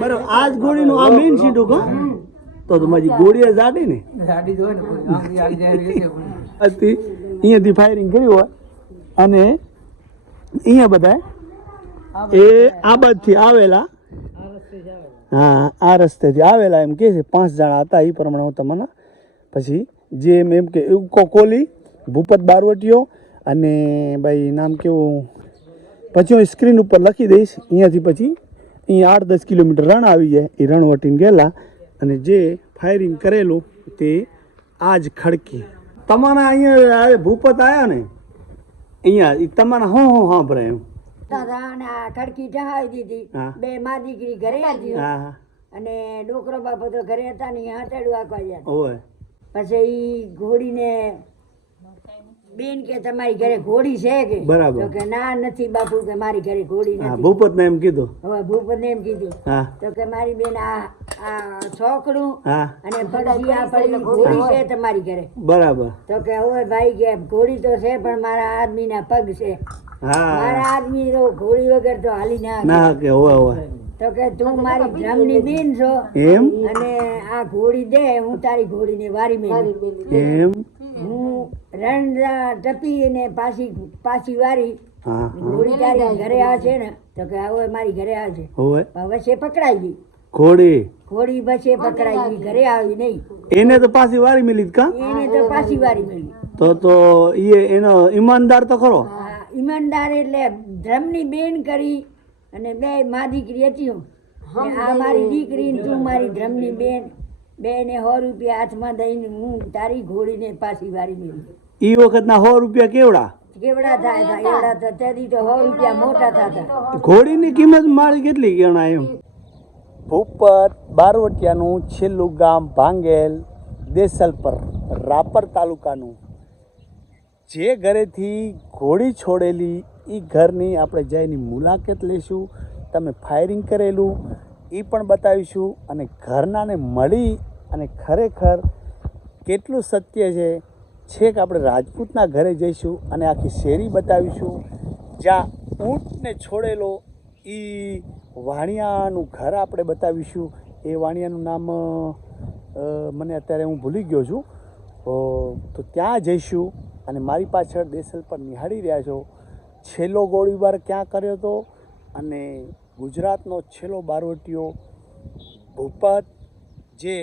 બરાબર આ જ ગોળીનું આ મેઇન સીટું કો તો તમારી મારી ગોળી જાડી ને. હતી અહીંયાથી ફાયરિંગ કર્યું હોય. અને અહીંયા બધા એ આ બાજુથી આવેલા. હા આ રસ્તેથી આવેલા એમ કે છે. પાંચ જણા હતા એ પ્રમાણે હું તમને પછી જે એમ એમ કે એવું કો- કોલી ભૂપત બારવટીયો અને ભાઈ નામ કેવું? પછી હું સ્ક્રીન ઉપર લખી દઈશ. અહીંયાથી પછી અહીંયા આઠ દસ કિલોમીટર રણ આવી જાય એ રણ વટીને ગયેલા. અને જે ફાયરિંગ કરેલું તે આ જ ખડકી. તમારા અહીંયા ભૂપત આવ્યા ને? અહીંયા એ તમારા હું હું સાંભળે એમ. દાદા ખડકી ચહાવી દીધી. હા. બે મા દીકરી ઘરે હતી. હા હા. અને ડોકરો બાપો તો ઘરે હતા ને હાથેડું આખવા ગયા. હોય પછી ઈ ઘોડીને બેન કે તમારી ઘરે ઘોડી છે કે? બરાબર. તો કે ના નથી બાપુ કે મારી ઘરે ઘોડી નથી. ભૂપત ને એમ કીધું? હવે ભૂપતને એમ કીધું. હા. તો કે મારી બેન આ આ છોકરું હા. અને ભડજી આ પડી ઘોડી છે તમારી ઘરે. બરાબર. તો કે હવે ભાઈ કે ઘોડી તો છે પણ મારા આદમી ના પગ છે. હા. મારા આદમી તો ઘોડી વગર તો હાલી ના. ના કે હોય હોય તો કે તું મારી ધ્રમની બેન છો. એમ? અને આ ઘોડી દે હું તારી ઘોડીને વારી મેં એમ? રણ ટપી અને પાછી પાછી વારી. ઘોડી તારી ઘરે આ છે ને. તો કે હવે મારી ઘરે આ છે વચ્ચે પકડાઈ ગઈ. ઘોડી? ઘોડી પછી પકડાઈ ગઈ ઘરે આવી નહીં. એને તો પાછી વારી મિલી કા? એને તો પાછી વારી મળી તો તો એ એનો ઈમાનદાર તો ખરો? ઈમાનદાર એટલે ધર્મની બેન કરી અને બે મા દીકરી હતી હું. આ મારી દીકરી તું મારી ધર્મની બેન. બે ને સો રૂપિયા હાથમાં દઈને હું તારી ઘોડીને પાછી વારી એ ઈ વખતના સો રૂપિયા કેવડા? કેવડા થાય હતા એવડા તો તેથી તો સો રૂપિયા મોટા થતા. ઘોડીની કિંમત મારી કેટલી ગણાય એમ? ભૂપત બારવટિયાનું છેલ્લું ગામ ભાંગેલ દેસલપર રાપર તાલુકાનું. જે ઘરેથી ઘોડી છોડેલી એ ઘરની આપણે જઈને મુલાકાત લઈશું તમે ફાયરિંગ કરેલું એ પણ બતાવીશું અને ઘરનાને મળી અને ખરેખર કેટલું સત્ય છે? છેક આપણે રાજપૂતના ઘરે જઈશું અને આખી શેરી બતાવીશું. જ્યાં ઊંટને છોડેલો એ વાણિયાનું ઘર આપણે બતાવીશું. એ વાણિયાનું નામ મને અત્યારે હું ભૂલી ગયો છું. તો ત્યાં જઈશું અને મારી પાછળ દેસલ પર નિહાળી રહ્યા છો. છેલ્લો ગોળીબાર ક્યાં કર્યો હતો? અને ગુજરાતનો છેલ્લો બારવટીયો ભૂપત જે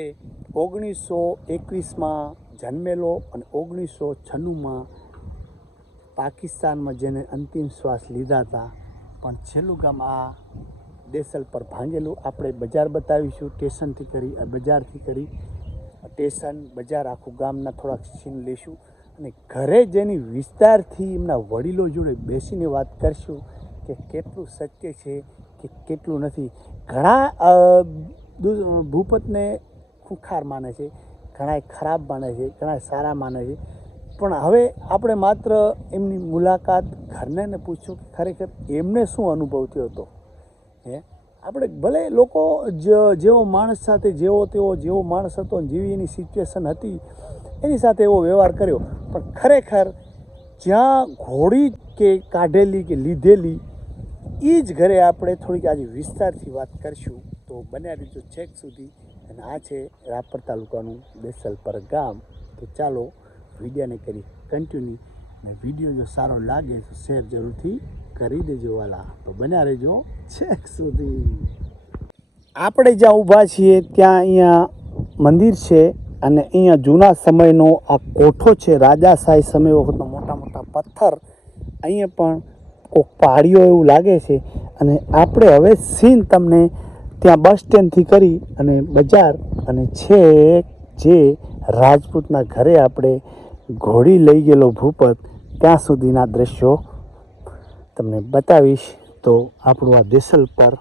ઓગણીસો એકવીસમાં જન્મેલો અને ઓગણીસો છન્નુંમાં પાકિસ્તાનમાં જેને અંતિમ શ્વાસ લીધા હતા. પણ છેલ્લું ગામ આ દેસલ પર ભાંગેલું. આપણે બજાર બતાવીશું, સ્ટેશનથી કરી બજારથી કરી. સ્ટેશન, બજાર આખું ગામના થોડાક સીન લેશું અને ઘરે જેની વિસ્તારથી એમના વડીલો જોડે બેસીને વાત કરશું કે કેટલું સત્ય છે કે કેટલું નથી. ઘણા ભૂપતને ખુખાર માને છે, ઘણાય ખરાબ માને છે, ઘણાય સારા માને છે. પણ હવે આપણે માત્ર એમની મુલાકાત ઘરને ને પૂછ્યું કે ખરેખર એમને શું અનુભવ થયો હતો? હે? આપણે ભલે લોકો જેવો માણસ સાથે જેવો તેવો, જેવો માણસ હતો જેવી એની સિચ્યુએશન હતી, એની સાથે એવો વ્યવહાર કર્યો. પણ ખરેખર જ્યાં ઘોડી કે કાઢેલી કે લીધેલી એ જ ઘરે આપણે થોડીક આજે વિસ્તારથી વાત કરીશું. તો બન્યા રીતો છેક સુધી. અને આ છે રાપર તાલુકાનું બેસલપર ગામ. તો ચાલો વિડીયાને કરી કન્ટિન્યુ અને વીડિયો જો સારો લાગે તો શેર જરૂરથી કરી દેજો વાલા. તો બન્યા રહેજો છેક સુધી. આપણે જ્યાં ઊભા છીએ ત્યાં અહીંયા મંદિર છે અને અહીંયા જૂના સમયનો આ કોઠો છે રાજાશાહી સમય વખતનો મોટા મોટા પથ્થર. અહીંયા પણ કોક પહાડીઓ એવું લાગે છે. અને આપણે હવે સીન તમને ત્યાં બસ સ્ટેન્ડથી કરી અને બજાર અને છેક જે રાજપૂતના ઘરે આપણે ઘોડી લઈ ગયેલો ભૂપત, ત્યાં સુધીના દ્રશ્યો તમને બતાવીશ. તો આપણું આ દેસલ પર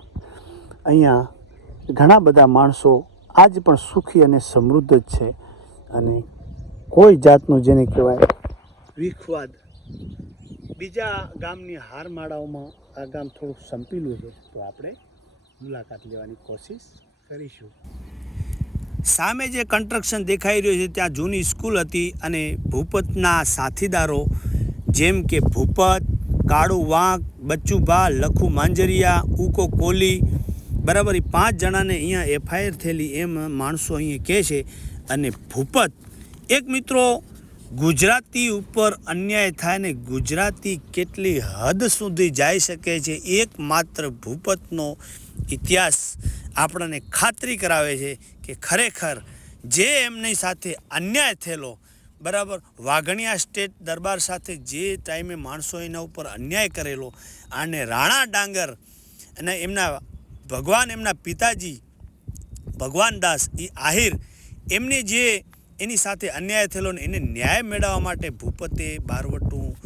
અહીંયા ઘણા બધા માણસો આજ પણ સુખી અને સમૃદ્ધ જ છે અને કોઈ જાતનું જેને કહેવાય વિખવાદ. બીજા ગામની હારમાળાઓમાં આ ગામ થોડુંક સંપીલું છે. તો આપણે મુલાકાત લેવાની કોશિશ કરીશું. સામે જે કન્સ્ટ્રક્શન દેખાઈ રહ્યું છે, ત્યાં જૂની સ્કૂલ હતી અને ભૂપતના સાથીદારો જેમ કે ભૂપત, કાળુ વાંક, બચ્ચુભા, લખુ માંજરિયા, ઉકો કોલી, બરાબર એ પાંચ જણાને અહીંયા એફઆઈઆર થયેલી એમ માણસો અહીંયા કહે છે. અને ભૂપત, એક મિત્રો ગુજરાતી ઉપર અન્યાય થાય ને ગુજરાતી કેટલી હદ સુધી જઈ શકે છે, એકમાત્ર ભૂપતનો ઇતિહાસ આપણને ખાતરી કરાવે છે કે ખરેખર જે એમની સાથે અન્યાય થયેલો, બરાબર? વાઘણિયા સ્ટેટ દરબાર સાથે જે ટાઈમે માણસો એના ઉપર અન્યાય કરેલો, અને રાણા ડાંગર અને એમના ભગવાન એમના પિતાજી ભગવાન દાસ એ આહિર એમની જે એની સાથે અન્યાય થયેલો ને એને ન્યાય મેળવવા માટે ભૂપતે બારવટું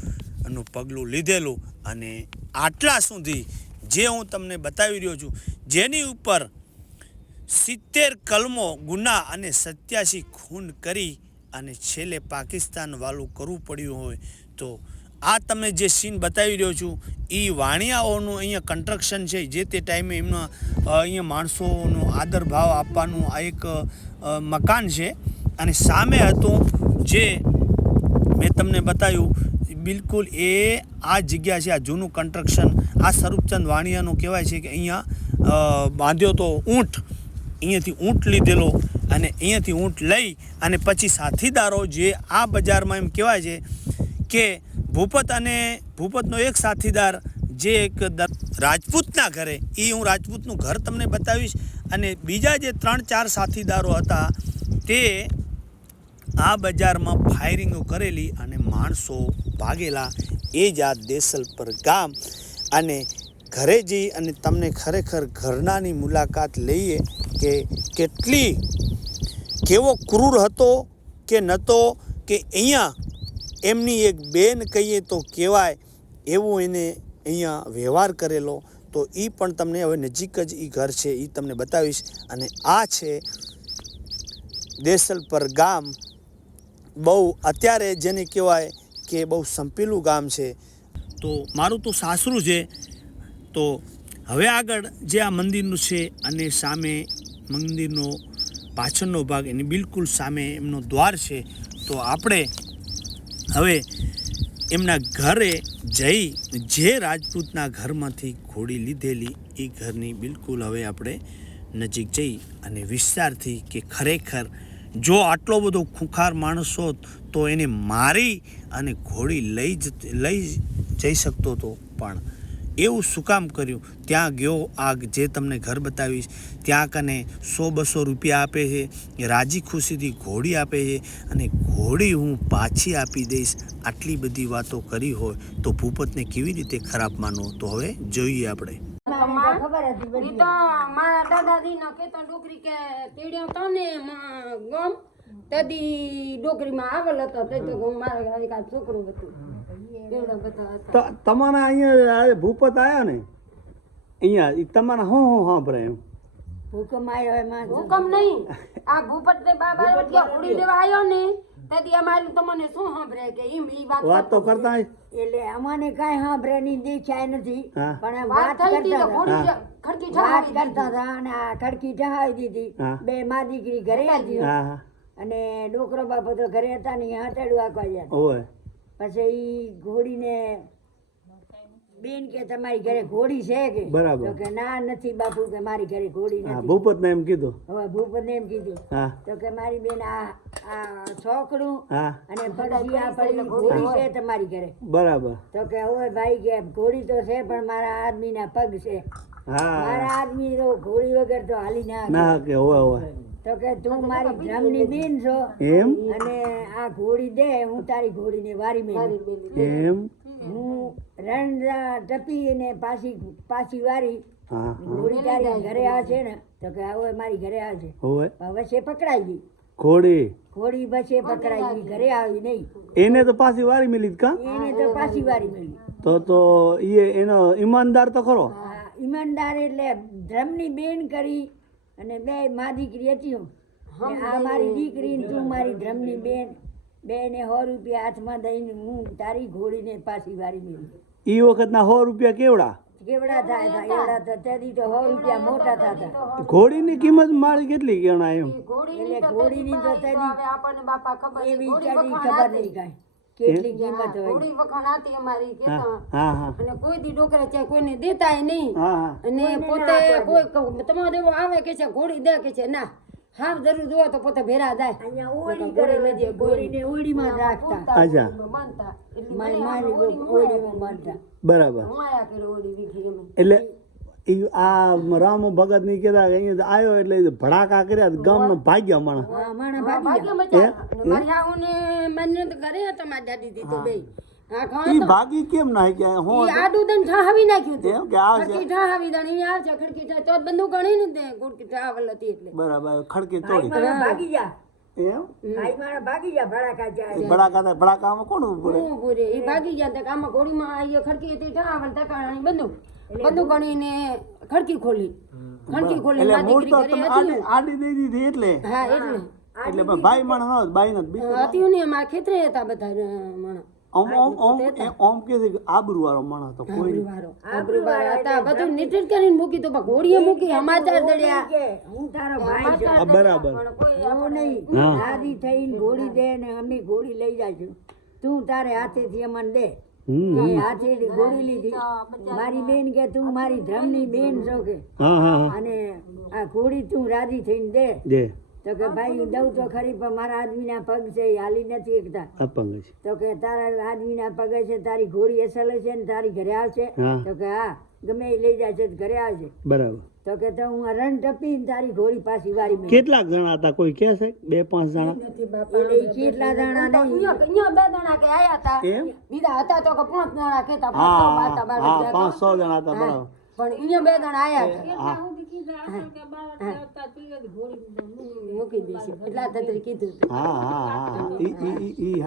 નું પગલું લીધેલું અને આટલા સુધી જે હું તમને બતાવી રહ્યો છું, જેની ઉપર સિત્તેર કલમો ગુના અને સત્યાસી ખૂન કરી અને છેલ્લે પાકિસ્તાન વાલું કરવું પડ્યું હોય તો આ તમે જે સીન બતાવી રહ્યો છું એ વાણિયાઓનું અહીંયા કન્સ્ટ્રક્શન છે, જે તે ટાઈમે એમના અહીંયા માણસોનો આદર ભાવ આપવાનું આ એક મકાન છે. અને સામે હતું જે મેં તમને બતાવ્યું, બિલકુલ એ આ જગ્યા છે, આ જૂનું કન્સ્ટ્રક્શન આ સ્વરૂપચંદ વાણિયાનું કહેવાય છે કે અહીંયા બાંધ્યો તો ઊંટ, અહીંયાથી ઊંટ લીધેલો અને અહીંયાથી ઊંટ લઈ અને પછી સાથીદારો જે આ બજારમાં એમ કહેવાય છે કે ભૂપત અને ભૂપતનો એક સાથીદાર જે એક રાજપૂતના ઘરે એ હું રાજપૂતનું ઘર તમને બતાવીશ અને બીજા જે ત્રણ ચાર સાથીદારો હતા, તે આ બજારમાં ફાયરિંગો કરેલી અને માણસો ભાગેલા એ જ આ દેસલપર ગામ અને ઘરે જઈ અને તમને ખરેખર ઘરનાની મુલાકાત લઈએ કે કેટલી, કેવો ક્રૂર હતો કે નહોતો કે અહીંયા એમની એક બેન કહીએ તો કહેવાય એવું એને અહીંયા વ્યવહાર કરેલો. તો એ પણ તમને હવે નજીક જ એ ઘર છે એ તમને બતાવીશ. અને આ છે દેસલપર ગામ બહુ અત્યારે જેને કહેવાય કે બહુ સંપેલું ગામ છે. તો મારું તો સાસરું છે. તો હવે આગળ જે આ મંદિરનું છે અને સામે મંદિરનો પાછળનો ભાગ એની બિલકુલ સામે એમનો દ્વાર છે. તો આપણે હવે એમના ઘરે જઈ જે રાજપૂતના ઘરમાંથી ઘોડી લીધેલી એ ઘરની બિલકુલ હવે આપણે નજીક જઈ અને વિસ્તારથી કે ખરેખર જો આટલો બધો ખુખાર માણસ હોત તો એને મારી અને ઘોડી લઈ જ લઈ જઈ શકતો હતો પણ. એવું શું કામ કર્યું? ત્યાં ગયો આ જે તમને ઘર બતાવીશ. ત્યાં કને સો બસો રૂપિયા આપે છે. રાજી ખુશીથી ઘોડી આપે છે અને ઘોડી હું પાછી આપી દઈશ. આટલી બધી વાતો કરી હોય તો ભૂપતને કેવી રીતે ખરાબ માનવો? તો હવે જોઈએ આપણે. મને ખબર હતી ઈ બધી તો મારા દાદાજી ના ખેતર ડોકરી કે તેડ્યો તો ને ગમ. તદી ડોકરીમાં આગળ હતો તે તો ગમ મારા એક છોકરું હતું. તમારા અહીંયા ભૂપત આવ્યા ને? અહીંયા ઈ તમારા હું હું સાંભળે એમ? ભૂકંપ આવ્યો એમાં ભૂકંપ નહીં. આ ભૂપત ને બાબા ઉડી લેવા આવ્યો ને. તદી અમારે તમને શું સાંભળે કે એમ ઈ વાત વાત તો કરતા એટલે અમને કાંઈ સાંભળે ની દેખાય નથી પણ વાત કરતા હતા. ખડકી વાત કરતા હતા અને આ ખડકી ઠહાવી દીધી. બે માં દીકરી ઘરે હતી. અને ડોકરો બાપો તો ઘરે હતા ને આખવા ગયા પછી ઈ ઘોડીને બેન કે તમારી ઘરે ઘોડી છે કે? બરાબર. તો કે ના નથી બાપુ કે મારી ઘરે ઘોડી નથી. ભૂપત ને એમ કીધું? હવે ભૂપતને એમ કીધું. હા. તો કે મારી બેન આ આ છોકડું હા. અને આ પડી ઘોડી છે તમારી ઘરે. બરાબર. તો કે હવે ભાઈ કે ઘોડી તો છે પણ મારા આદમીના પગ છે. હા. મારા આદમી તો ઘોડી વગર તો હાલી ના ના કે હોય હોય. તો કે તું મારી ધ્રમની બેન છો. એમ? અને આ ઘોડી દે હું તારી ઘોડીને વારી મેં એમ? હું રણ ટપી અને પાછી પાછી વારી. ઘોડી તારી ઘરે આ છે ને. તો કે હવે મારી ઘરે આ છે હવે છે પકડાઈ ગઈ. ઘોડી. ઘોડી પછી પકડાઈ ગઈ. ઘરે આવી નહીં. એને તો પાછી વારી મિલી કા? એને તો પાછી વારી મળી તો તો એ એનો ઈમાનદાર તો ખરો? આ ઈમાનદાર એટલે ધર્મની બેન કરી અને બે મા દીકરી હતી હું. આ મારી દીકરી ને તું મારી ધર્મની બેન. બે ને સો રૂપિયા હાથમાં દઈને હું તારી ઘોડીને પાછી વારી મેળી એ વખતના સો રૂપિયા કેવડા? કેવડા થાય હતા એવડા તો તેથી તો સો રૂપિયા મોટા થતા. ઘોડીની કિંમત મારી કેટલી ગણા એમ? ઘોડીની તો આપણને બાપા ખબર છે એવી ઘોડી કદી વખાણ ખબર હતી. નહીં કેટલી કિંમત હોય. ઘોડી વખણાતી અમારી કેતા. હા હા. અને કોઈ દી ડોકરા કોઈ કોઈને દેતાય નહીં. અને પોતે કોઈ તમારો એવો આવે કે છે ઘોડી દે કે છે ના. હા જરૂર જોવો તો પોતે ભેરા જાય. અહીંયા ઓળી કરે ઓળીમાં રાખતા. એટલી ઓળીમાં બરાબર. ઓળી આ રામ ભગતની કહેતા કે અહીંયા આવ્યો એટલે ભડાકા કર્યા ભાગ્ય માણા ભાગી ભાગ્ય. અને મારી ને દાદી તો બે ઈ ભાગી કેમ ના કે હું ઈ આડું દઈને ઠાવી નાખ્યું તે કે આ છે ખડકી ઠાહાવી દાણી આ છે ખડકી ઠા તો જ ગણી ને તે ગુડકી ઠાવલ હતી એટલે. બરાબર ખડકી તોડી. ભાગી જા એમ? ભાઈ મારા ભાગી જા ભડાકા જાય ભડાકા થાય ભડાકામાં કોણ ઉભું રહે? હું પૂરે ઈ ભાગી ગયા તે આમાં ઘોડીમાં આઈ ખડકી હતી ઠાવલ તકાણાની બંદૂક. બંદૂક ગણીને ખડકી ખોલી. ખડકી ખોલી એટલે મૂળ તો તમે આડી આડી દઈ દીધી એટલે? હા એટલે. એટલે ભાઈ ન હતી ને અમારા ખેતરે હતા બધા ઓમ ઓમ ઓમ એ ઓમ કે છે કે વાળો માણસ હતો કોઈ નહીં. વારો હતા બધું નીટટ કરીને મૂકી તો પણ ગોળીએ મૂકી સમાચાર દળ્યા. હું તારો ભાઈ છું બરાબર પણ કોઈ એવું નહીં દાદી થઈને ઘોડી દે ને અમે ઘોડી લઈ જાશું તું તારે હાથેથી અમને દે. હાથે એ હાથેથી ઘોડી લીધી. મારી બેન કે તું મારી ધર્મની બેન છો કે? હા હા હા. અને આ ઘોડી તું રાજી થઈને દે. દે. તો કે ભાઈ દઉં તો ખરી પણ મારા આદમીના પગ છે એ હાલી નથી એકતા અપંગ છે. તો કે તારા આદમીના પગ છે તારી ઘોડી અસલ છે ને તારી ઘરે આવશે. તો કે હા ગમે એ લઈ જાય છે ઘરે આવશે બરાબર. તો કે તો હું રણ ટપીને તારી ઘોડી પાછી વારી મેં કેટલાક જણા હતા? કોઈ કહે છે? બે પાંચ જણા? એટલે કેટલા જણા નહીં. અહીંયા બે જણા કે આયા હતા. બીજા હતા તો કે પાંચ જણા કેતા પાંચ હતા બાર પાંચ છ જણા હતા બરાબર. પણ અહીંયા બે જણા આયા હતા. મૂકી દઈશું એટલા તત્રી કીધું હા હા હા ઈ ઈ ઈ ઈ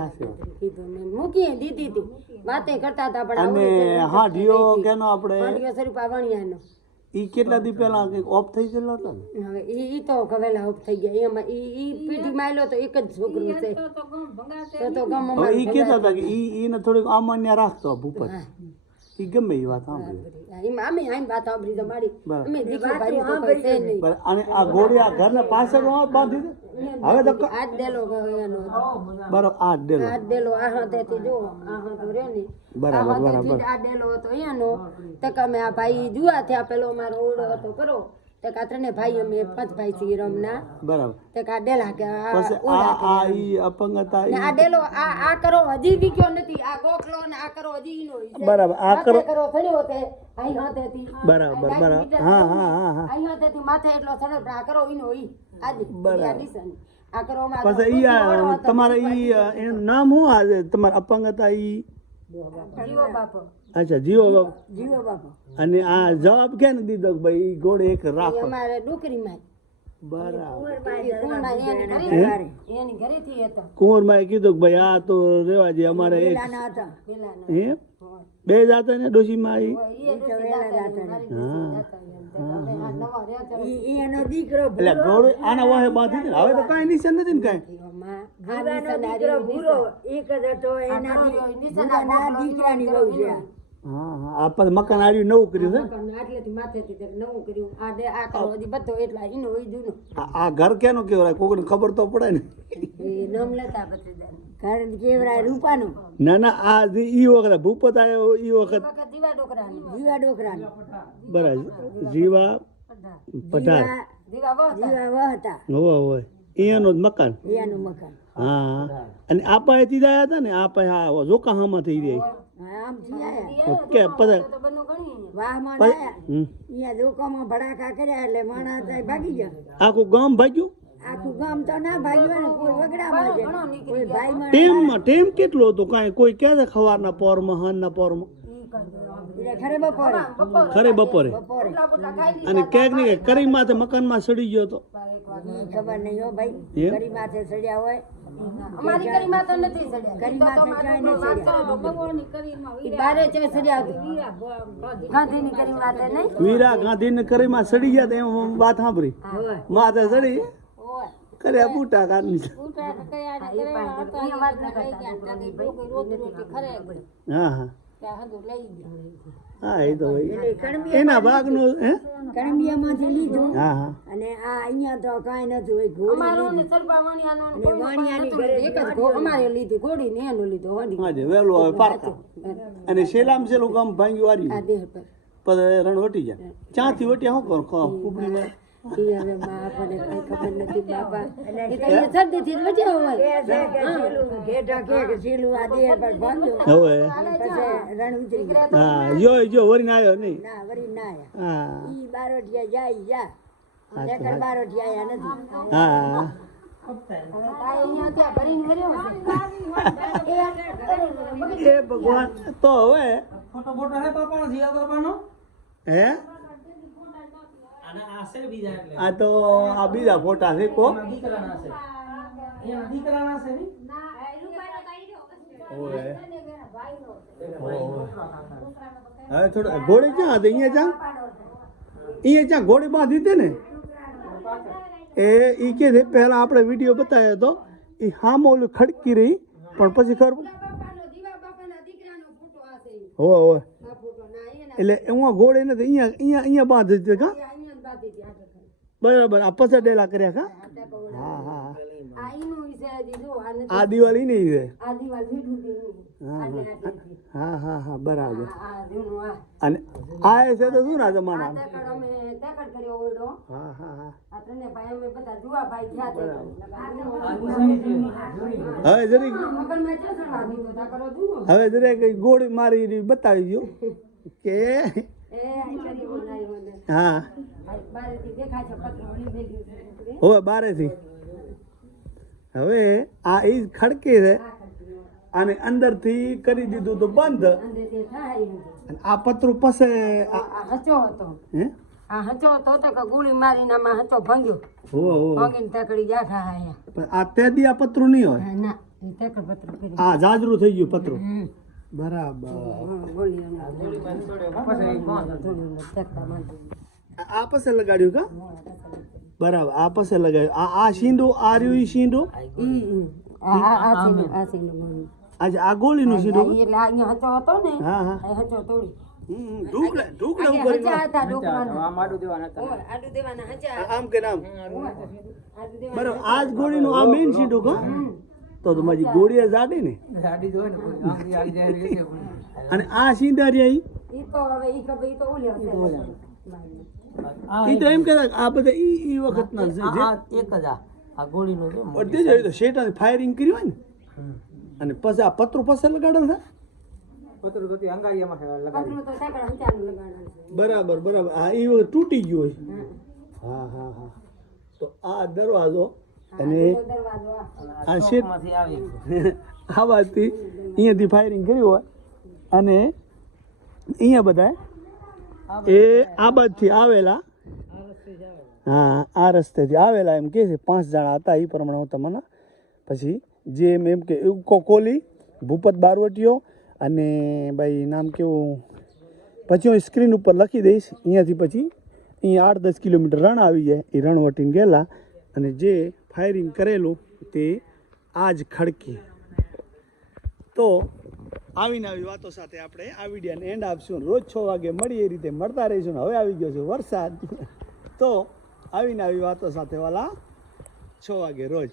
કીધું ને મૂકી દીધી હતી. વાતે કરતા હતા પણ અને હા ઢીયો કેનો આપણે? પાંડિયો સ્વરૂપા વણિયાનો. ઈ કેટલા દી પહેલા કંઈક ઓફ થઈ ગયેલા હતો ને? હવે ઈ ઈ તો કવેલા ઓફ થઈ ગયા. એમાં ઈ ઈ પીઠી માયલો તો એક જ છોકરો છે. તો તો ગમ હવે ઈ કહેતા હતા કે ઈ ઈને થોડીક અમાન્ય રાખતો ભૂપત ઈ ગમે એ વાત સાંભળી. એમાં અમે આઈને વાત સાંભળી તો અમે દીકરી બારી તો છે નહીં અને આ ઘોડી આ ઘરના પાછળ નો બાંધી દે. હવે તો ક- આજ એનો હતો. આ જ આ ડેલો આ હાથેથી જો આ હાથો રહ્યો ને. બરાબર, બરાબર. આ ડેલો હતો અહીંયાનો તો કે અમે આ ભાઈ જુआ થયા પેલો મારો ઓરડો હતો કરો તો કે ત્રણે ભાઈ અમે પાંચ ભાઈ છીએ રમના. બરાબર. તે કા ડેલા કે આ ઈ અપંગતા ને આ ડેલો આ આ કરો હજી વિક્યો નથી આ ગોખલો ને આ કરો હજી ઈનો બરાબર આ કરો કરો થડ્યો તે અહીં હાથેથી બરાબર બરાબર હા હા હા હા અહીં હાથેથી માથે એટલો થડ્યો આ કરો ઈનો ઈ. આજે બરાબર. આ કરો માં પછી ઈ તમારે ઈ એનું નામ હું આજે તમારા અપંગ હતા ઈ? અચ્છા જીવો બાપ. જીવો બાપો. અને આ જવાબ કેને દીધો કે ભાઈ ગોળ એક રાખો? અમારે ડુકરીમાં. કુંવરબાઈ કીધું કે ભાઈ આ તો રેવા દે અમારે એક. હે બે જાતા ને ડોશી માં ને મારી ડોશી દાતા ને. તે હવે આ નવા રહ્યા છે. ઈ ઈ એનો દીકરો એટલે ઘોડે આના વાહે બાંધી દે હવે તો કાંઈ નિશાન નથી ને કાંઈ? માં આ ભૂરાનો નિશાન દીકરો હારી ભૂરો. એક જ હતો એના દી- ભૂરાના દીકરાની વહુ છે. આ. હા હા. આ પછી મકાન આવ્યું નવું કર્યું છે? આ ઘર કેનું કેવરાય કોઈને ખબર તો પડે ને. નામ લેતા ના ના આ ઈ વખત ભૂપત આવ્યો ઈ વખત. જીવા ડોકરા બરાબર જીવા પઠાર હતા. હોય હોય અહીંયાનું જ મકાન. મકાન. હા અને આ પાસે થી ગયા હતા ને આ પાસે આ જોકાહામાં થઈ રહી કે પછી હમ. આખું ગામ ભાગ્યું? આખું ગામ તો ના ભાગ્યું કોઈ વગડામાં કોઈ ભાઈ માં ટેમમાં ટેમ કેટલો હતો? કાંઈ કોઈ કહે ખવારના પોરમાં હાનના પોરમાં? ખરે બપોરે. ખરે બપોરે. બપોરે. અને ક્યાંક ને કરી માથે મકાનમાં સડી ગયો હતો. ખબર નહીં હો ભાઈ. કરી માથે સડ્યા હોય. અમારી કરી માં નથી સડ્યા. કરી માથે નહીં સડ્યા ગાંધીની કરી માથે નહીં? વીરા ગાંધીની કરી માં સડી ગયા તો એમ વાત સાંભળી. માથે સડી? કર્યા બૂટા કરતા. હા હા. હા એ તો એના ભાગ નો હે? કણબીયામાંથી લીધું. હા હા. અને આ અહીંયા તો કાંઈ નથી એ ઘોડી અમારો ને સરપા વાણિયાનો વાણિયાની ઘરે એક જ ઘો અમારે લીધી ઘોડી ને એનો લીધો વાડી હા વેલો આવે પારકા. અને શેલામ શેલું ગામ ભાંગ્યું આ દેહ પર. પર રણ વટી જાય. ચાથી વટ્યા શું કરો? કુબડીમાં ઈ હવે માં આપણને કઈ ખબર નથી બાપા. એ તો હોય ઘેટા કે આ દેહ પર ભાગ્યો હવે. પછી રણ ઉતરી ગયો હા જો જો વરીને આવ્યો નહીં. ના વરી ના આયા. હા. ઈ બારોટિયા જાય જા. એકડ બારોટિયા આયા નથી. હા. ભગવાન તો હવે. ફોટો ફોટો હે બાપાનો જીયા બાપાનો? હે? આ છે બીજા એટલે આ તો આ બીજા ફોટા છે કો એના દીકરાના છે એના દીકરાના છે ની ઓય. ઓય. હવે થોડો ઘોડી ક્યાં હતી અહીંયા ક્યાં અહીંયા ક્યાં ઘોડી બાંધી હતી ને એ ઈ કે છે પહેલા આપણે વીડિયો બતાવ્યો હતો એ હામ ઓલું ખડકી રહી પણ પછી ખબર બાપાનો દીવા બાપાના દીકરાનો ફોટો આ છે ઈ. હોય હોય આ ફોટો ના એના એટલે એમાં ઘોડી નથી અહીંયા અહીંયા અહીંયા બાંધી હતી કા અહીંયા જ બાંધી હતી આગળ ખાલી. બરાબર. આ પસડેલા કર્યા કા? હા હા આ દિવાળી ની છે. હા, હા. હા બરાબર. અને આ એ છે તો શું ના જમાના? હા હા હા. આ ત્રણે ભાઈ અમે બધા જુવા ભાઈ થયા તે હવે જુઓ. હવે જરે કઈ ગોળી મારી બતાવી ગયો કે એ આઈ કરી બોલાવી મને. હા. હવે બારેથી. હવે આ એ જ ખડકી છે અને અંદરથી કરી દીધું તો બંધ. આ પતરું પસે હચો હતો. હે? આ હચો હતો તો કે ગોળી મારીને આમાં હચો ભાંગ્યો. હો હો ભાંગીને તેકડી જાઠા આયા. પણ આ તે દી આ પતરું નહીં હોય? ના એ તેકડ પત્ર કર્યું. આ જાજરું થઈ ગયું પતરું. બરાબર. ગોળી. પછી તેકડા માંડી. આ આ પાસે લગાડ્યું કા બરાબર આ પાસે લગાડ્યું આ આ શીંડો આ રહ્યું ઈ શીંડો. આજે આ ગોળીનું શીંડું એટલે અહીંયા હતો હતો ને હા હા હતો તોડી તો તો મારી ગોળી એ જાડી ને. અને આ શીંડા રહ્યા ઈ તો એમ કહેતા કે આ બધા ઈ ઈ વખતના છે જે આ એક જ આ આ ગોળીનો છે જ તો શેટાને ફાયરિંગ કર્યું હોય ને અને પછી આ પતરું પાસે લગાડો ને પતરું તો અંગારિયામાં તો. બરાબર બરાબર. આ ઈ તૂટી ગયું હોય. હા. હા હા તો આ દરવાજો અને આ. આ. શેટમાંથી આવી આ વાતથી અહીંયાથી ફાયરિંગ કર્યું હોય. અને અહીંયા બધા એ આ બાજુથી આવેલા? હા આ રસ્તેથી આવેલા એમ કે છે. પાંચ જણા હતા એ પ્રમાણે હું તમને પછી જે એમ એમ કે ઇવકો કોલી ભૂપત બારવટીયો અને ભાઈ નામ કેવું? પછી હું સ્ક્રીન ઉપર લખી દઈશ. અહીંયાથી પછી અહીંયા આઠ દસ કિલોમીટર રણ આવી જાય. એ રણ વટીને ગયેલા. અને જે ફાયરિંગ કરેલું તે આ જ ખડકી. તો આવીને આવી વાતો સાથે આપણે આ વિડીયોને એન્ડ આપશું રોજ છ વાગે મળી એ રીતે મળતા રહીશું હવે આવી ગયો છે વરસાદ. તો આવીને આવી વાતો સાથે વાલા છ વાગે રોજ.